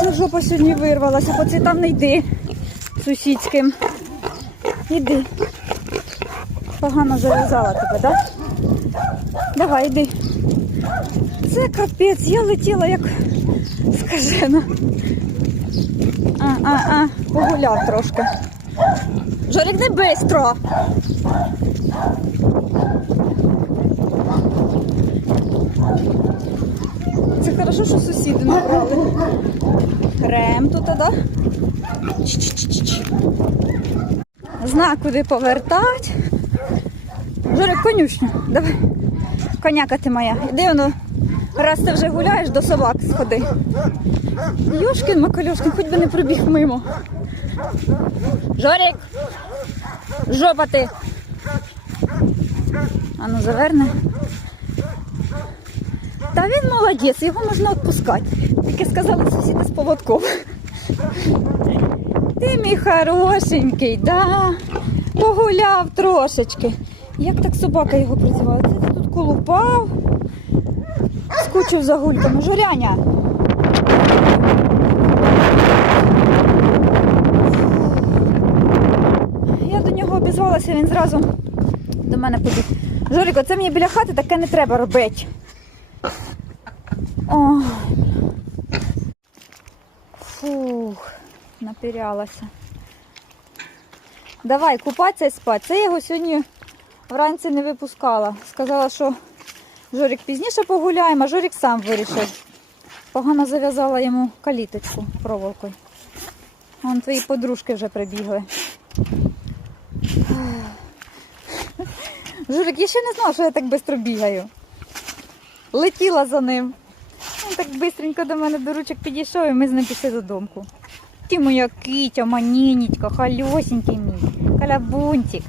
Це жопа сьогодні вирвалася, по цвітам не йди сусідським. Іди. Погано зав'язала тебе, так? Давай, йди. Це капець, я летіла як скажена. А, а, а, погуляв трошки. Жорик, не бистро. Це хорошо, що сусіди набрали. Крем тут, так? да? Знак, куди повертати. Жорик, конюшню. Давай. Коняка ти моя. Іди воно. Раз ти вже гуляєш, до собак сходи. Йошкін Макальошкін, хоч би не пробіг мимо. Жорик! Жопа ти! Ану, заверне. Та він молодець, його можна відпускати. Тільки сказали сусіди з поводком. Ти мій хорошенький, да? Погуляв трошечки. Як так собака його призиває? Це тут колупав, скучив за гульками. Жоряня. Я до нього обізвалася, він зразу до мене побіг. Жоріко, це мені біля хати таке не треба робити. Фух, напірялася. Давай, купатися і спати. Це я його сьогодні вранці не випускала. Сказала, що Жорик пізніше погуляємо, а Жорик сам вирішив. Погано зав'язала йому каліточку проволокою. Вон твої подружки вже прибігли. Журик, я ще не знала, що я так швидко бігаю. Летіла за ним. Він так швидко до мене до ручок підійшов і ми з ним пішли додому. Ти моя китя, манінечка, хальосенький мій, калябунтик.